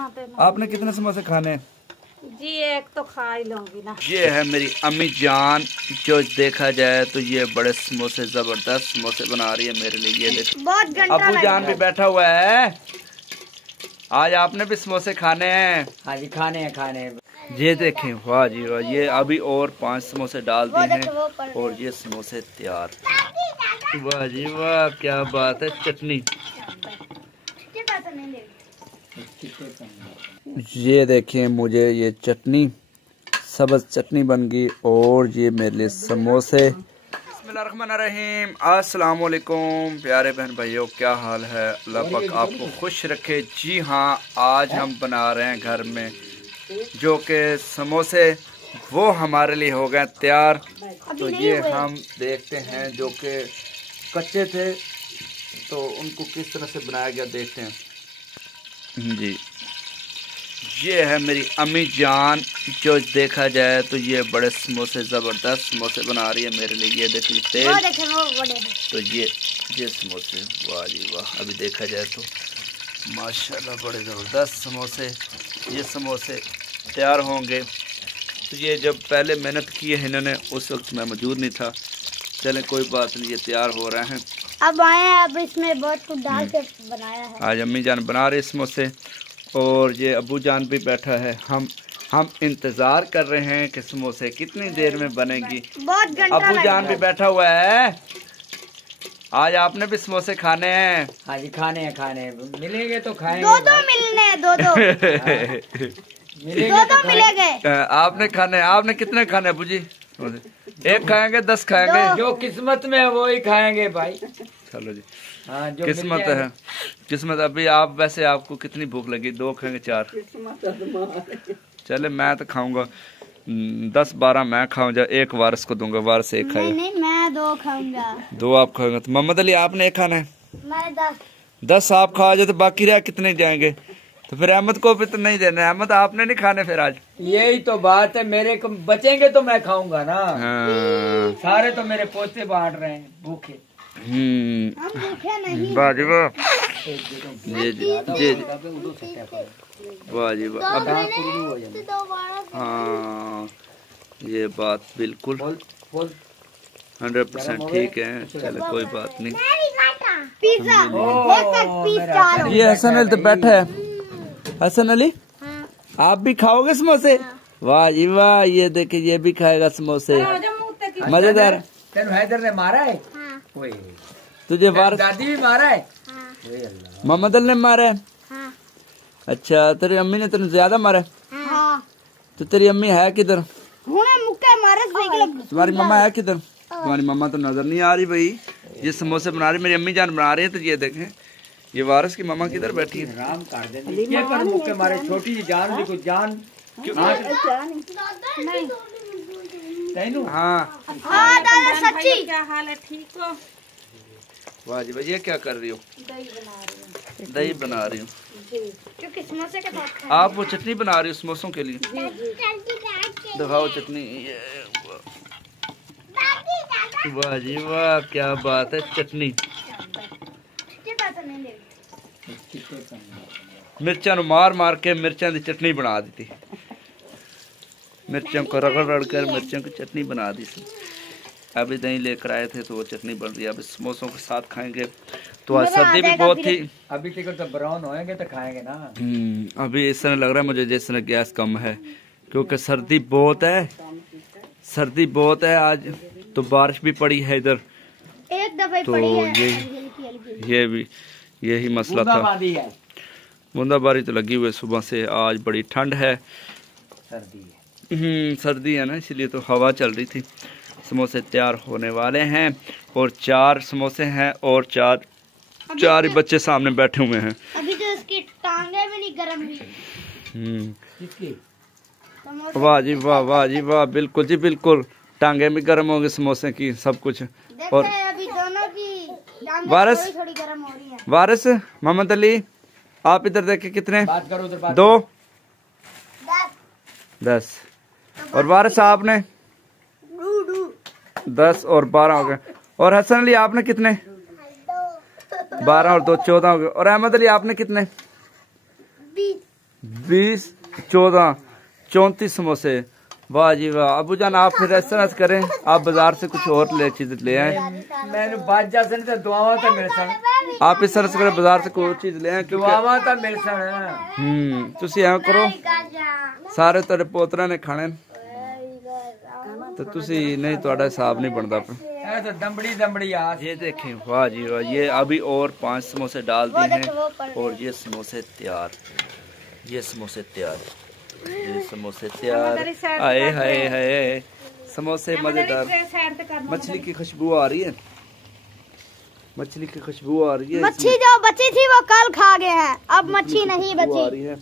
आपने कितने समोसे खाने हैं? जी एक तो खा ही लूंगी ना। ये है मेरी अम्मी जान, जो देखा जाए तो ये बड़े समोसे, जबरदस्त समोसे बना रही है मेरे लिए। ये देखो अबू जान भी बैठा हुआ है। आज आपने भी समोसे खाने हैं? हाँ जी खाने हैं। ये देखें, वाह जी वाह, ये अभी और 5 समोसे डाल दिए हैं और ये समोसे तैयार। वाह जी वाह, क्या बात है। चटनी, ये देखें, मुझे ये चटनी, सब्ज चटनी बन गई और ये मेरे लिए समोसे। बिस्मिल्लाहिर्रहमानिर्रहीम, अस्सलाम वालेकुम प्यारे बहन भाइयों, क्या हाल है? अल्लाह पाक आपको खुश रखे। जी हाँ, आज हम बना रहे हैं घर में जो कि समोसे, वो हमारे लिए हो गए तैयार। तो ये हम देखते हैं, जो कि कच्चे थे तो उनको किस तरह से बनाया गया, देखते हैं जी। ये है मेरी अम्मी जान, जो देखा जाए तो ये बड़े समोसे, ज़बरदस्त समोसे बना रही है मेरे लिए। ये देखिए तेल, तो ये समोसे, वाह जी वाह। अभी देखा जाए तो माशाल्लाह बड़े ज़बरदस्त समोसे, ये समोसे तैयार होंगे। तो ये जब पहले मेहनत की है इन्होंने, उस वक्त मैं मौजूद नहीं था। चलें कोई बात नहीं, ये तैयार हो रहे हैं। अब आए हैं, अब इसमें बहुत कुछ डाल के बनाया है। आज अम्मी जान बना रहे समोसे और ये अबू जान भी बैठा है। हम इंतज़ार कर रहे हैं कि समोसे कितनी देर में बनेंगी। अबू जान भी बैठा हुआ है। आज आपने भी समोसे खाने हैं? हाँ जी खाने हैं। मिलेंगे तो खाएंगे। दो मिलने दो मिलेंगे। आपने खाने, आपने कितने खाने अबू जी? एक खाएंगे 10 खाएंगे? जो किस्मत में है वो ही खाएंगे भाई। चलो जी, हाँ, जो किस्मत है, किस्मत। अभी आप वैसे आपको कितनी भूख लगी? 2 खाएंगे 4? चले मैं तो खाऊंगा 10-12 मैं खाऊंगा, एक वारिस को दूंगा, वारिस एक खाएगा। नहीं, मैं 2 खाऊंगा। 2 आप खाओगे? तो मोहम्मद अली आपने एक खाना है? मैं 10 आप खा जाए तो बाकी रहा कितने जाएंगे? तो फिर अहमद को भी तो नहीं देना। अहमद आपने नहीं खाने फिर आज? यही तो बात है, मेरे को बचेंगे तो मैं खाऊंगा ना। हाँ। सारे तो मेरे पोते बांट रहे हैं भूखे। वाह जी वाह, वाह जी वाह। हाँ, ये बात बिल्कुल 100% ठीक है। चलो कोई बात नहीं। ये हसन अली तो बैठा है। हसन अली, आप भी खाओगे समोसे? वाह जी वाह, ये देखिए ये भी खाएगा समोसे, मजेदार। तेन हैदर ने मारा है? तुझे वार दादी भी मारा है? मोहम्मद अली ने मारा है? अच्छा, तेरी अम्मी ने तेरे ज्यादा मारा? तो तेरी अम्मी है किधर? तुम्हारी मम्मा है किधर? तुम्हारी मम्मा तो नजर नहीं आ रही भाई। ये समोसे बना रही मेरी अम्मी जान, बना रही है। तो ये देखें, ये वारिस की मम्मा किधर बैठी है? राम कर दे ये पर मुक्के मारे, छोटी सी जान भी कुछ जान। हाँ दादा सच्ची क्या हाल है? ठीक हो? वाह जी, ये क्या कर रही हो? दही बना रही हूँ। क्योंकि समोसे के साथ आप वो चटनी बना रही हो समोसों के लिए? दिखाओ चटनी। वाह जी वाह, क्या बात है। चटनी, मिर्चा मार मार के मिर्चा की चटनी बना दी थी। मिर्चों को रगड़ कर मिर्चों की चटनी बना दी। अभी दही लेकर आए थे तो वो चटनी बन रही है। अभी समोसों के साथ खाएंगे। तो आज सर्दी भी बहुत थी। अभी तो ब्राउन होएंगे तो खाएंगे ना। अभी इस तरह लग रहा है मुझे जैसे गैस कम है, क्योंकि सर्दी बहुत है। सर्दी बहुत है। आज तो बारिश भी पड़ी है इधर, एक दफा तो ये भी यही मसला था। बूंदाबांदी तो लगी हुई है सुबह से। आज बड़ी ठंड है, सर्दी है ना, इसलिए तो हवा चल रही थी। समोसे तैयार होने वाले हैं और 4 समोसे हैं और 4 ही बच्चे सामने बैठे हुए हैं। अभी तो इसकी टांगे भी नहीं गर्म हुई। वाह जी वाह, वाह जी वाह, बिल्कुल जी बिल्कुल। टांगे भी गर्म होंगे समोसे की, सब कुछ। और अभी दोनों की वारिस, थोड़ी गर्म हो रही है। वारिस, मोहम्मद अली, आप इधर देखे कितने? बात करो उधर, बात 2 10 और वारिस आपने 10 और 12 हो गए। और हसन अली आपने कितने? 12 और 2 14 हो गए। और अहमद अली आपने कितने? 20, 14, 34 समोसे। वाह जी वाह। अबू जान आप फिर इस तरह करें, आप बाजार से कुछ और चीज ले आए। मैंने बाजा से तो दुआवा तो मेरे सन। आप इस तरह से करें, बाजार से कोई चीज ले आए। दुआवा तो मेरे सन। तुसी ऐ करो, सारे तेरे पोतरा ने खाने तो तुसी नहीं, थोड़ा हिसाब नहीं बनता पे। तो दमड़ी दमड़ी आ। ये देखें, वाह जी वाह। ये अभी और 5 समोसे डाल दिए हैं और ये समोसे तैयार, ये समोसे तैयार, ये समोसे तैयार। आए हाय हाय, समोसे मजेदार। मछली की खुशबू आ रही है, मछली की खुशबू आ रही है। मच्छी जो बची थी वो कल खा गए हैं, अब मच्छी नहीं बची आ रही है।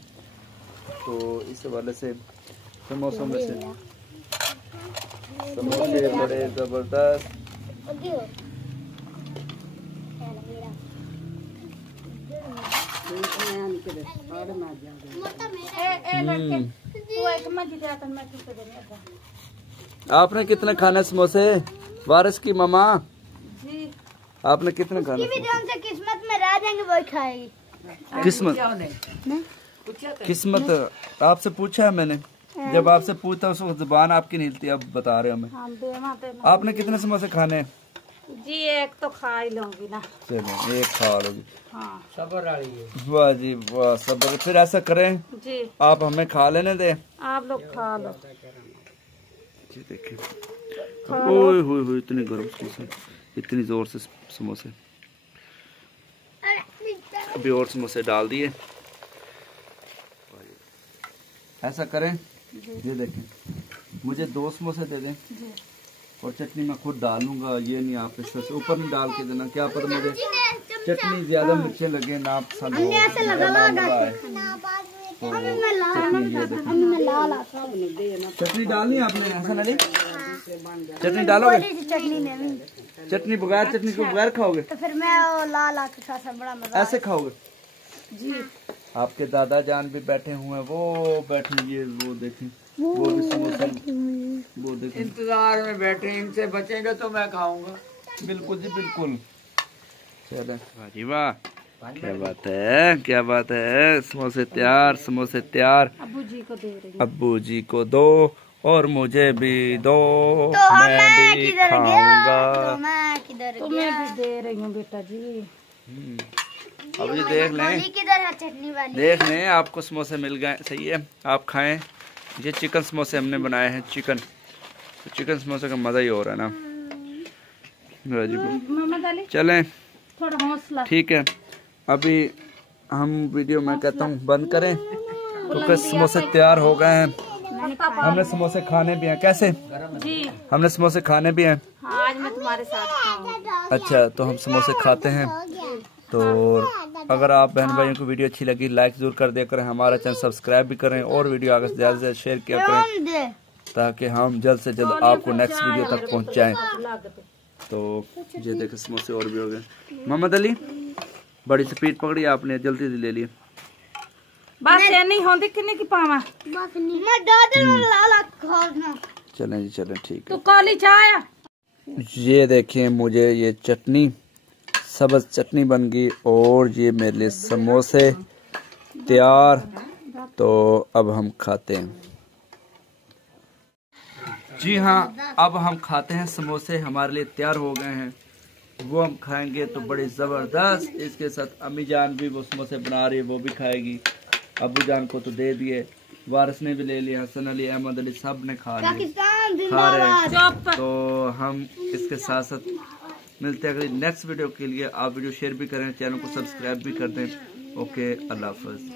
तो इस वाले से समोसों में से समोसे बड़े जबरदस्त। आपने कितने खाने समोसे? वारिस की मामा जी, आपने कितने खाने? से किस्मत में रह जाएंगे वही खाएगी। किस्मत आपसे पूछा है मैंने, जब आपसे पूछता उस वक्त जुबान आपकी नहीं हिलती। अब बता रहे हो मैं। आपने कितने समोसे खाने? जी एक तो खा ही लूंगी ना। चलो एक खा लोगी। हाँ सबर वाली है। वाह जी वाह, सबर। फिर ऐसा करें, जी, आप हमें खा लेने दे। आप लोग खा लो। जी देखिए, ओए होए होए, इतने गर्म समोसे, इतनी जोर से समोसे। अभी और समोसे डाल दिए। ऐसा करें, ये देखें, मुझे 2 समोसे दे दें और चटनी मैं खुद डालूंगा। ये नहीं आप इस तरह से ऊपर नहीं डाल के देना, क्या पता मुझे चटनी ज्यादा मिर्चे लगे ना पसंद हो। चटनी डालनी आपने, ऐसा नहीं? चटनी डालोगे? चटनी बगैर, चटनी को बगैर खाओगे? तो फिर मैं वो लाल आके खासा बड़ा मजा। ऐसे खाओगे? जी, आपके दादा जान भी बैठे हुए हैं, वो बैठे, ये वो देखें, वो भी समोसा, वो देखें। इंतजार में बैठे, इनसे बचेंगे तो मैं खाऊंगा। बिल्कुल जी बिल्कुल। चले वाह जी वाह, क्या बात है, क्या बात है। समोसे तैयार, समोसे तैयार। अब्बू जी को दे रही हूँ। अब्बू जी को दो और मुझे भी दो, तो मैं भी खाऊंगा। तो मैं किधर तुम्हें भी दे रही हूँ बेटा जी। अब ये देख लें, किधर है चटनी वाली? देख लें, आपको समोसे मिल गए, सही है, आप खाएं। ये चिकन समोसे हमने बनाए हैं, चिकन, तो चिकन समोसे का मज़ा ही हो रहा है ना। मोहम्मद अली चलें, थोड़ा हौसला। ठीक है, अभी हम वीडियो मैं कहता हूँ बंद करें, क्योंकि समोसे तैयार हो गए हैं। हमने समोसे खाने भी हैं। कैसे? जी हमने समोसे खाने भी हैं। हाँ, आज मैं तुम्हारे साथ खाऊंगी। अच्छा, तो हम समोसे खाते हैं। तो अगर आप बहन भाइयों को वीडियो अच्छी लगी, लाइक जरूर कर दिया करें, हमारा चैनल सब्सक्राइब भी करें और वीडियो आगे से ज़्यादा से ज़्यादा शेयर किया करें, ताकि हम जल्द से जल्द आपको नेक्स्ट वीडियो तक पहुंचाएं। तो ये देखें, समोसे और भी हो गए। मोहम्मद अली, बड़ी स्पीड पकड़ी आपने, जल्दी ले लिए। बस ये नहीं होती किन्नी की पावा। मैं दादर लाला खाना। चलें जी, चलें, ठीक तू है। काली चाय। ये देखिए, मुझे ये चटनी, सब्ज चटनी बन गई और ये मेरे लिए समोसे तैयार। तो अब हम खाते हैं। जी हाँ, अब हम खाते हैं। समोसे हमारे लिए तैयार हो गए हैं, वो हम खाएंगे तो बड़े ज़बरदस्त। इसके साथ अम्मी जान भी वो समोसे बना रही है, वो भी खाएगी। अबू जान को तो दे दिए, वारिस ने भी ले लिया, हसन अली, अहमद अली, सब ने खा लिया, खा रहे हैं। तो हम इसके साथ साथ मिलते हैं अगली नेक्स्ट वीडियो के लिए। आप वीडियो शेयर भी करें, चैनल को सब्सक्राइब भी कर दें। ओके, अल्लाह हाफ़िज़।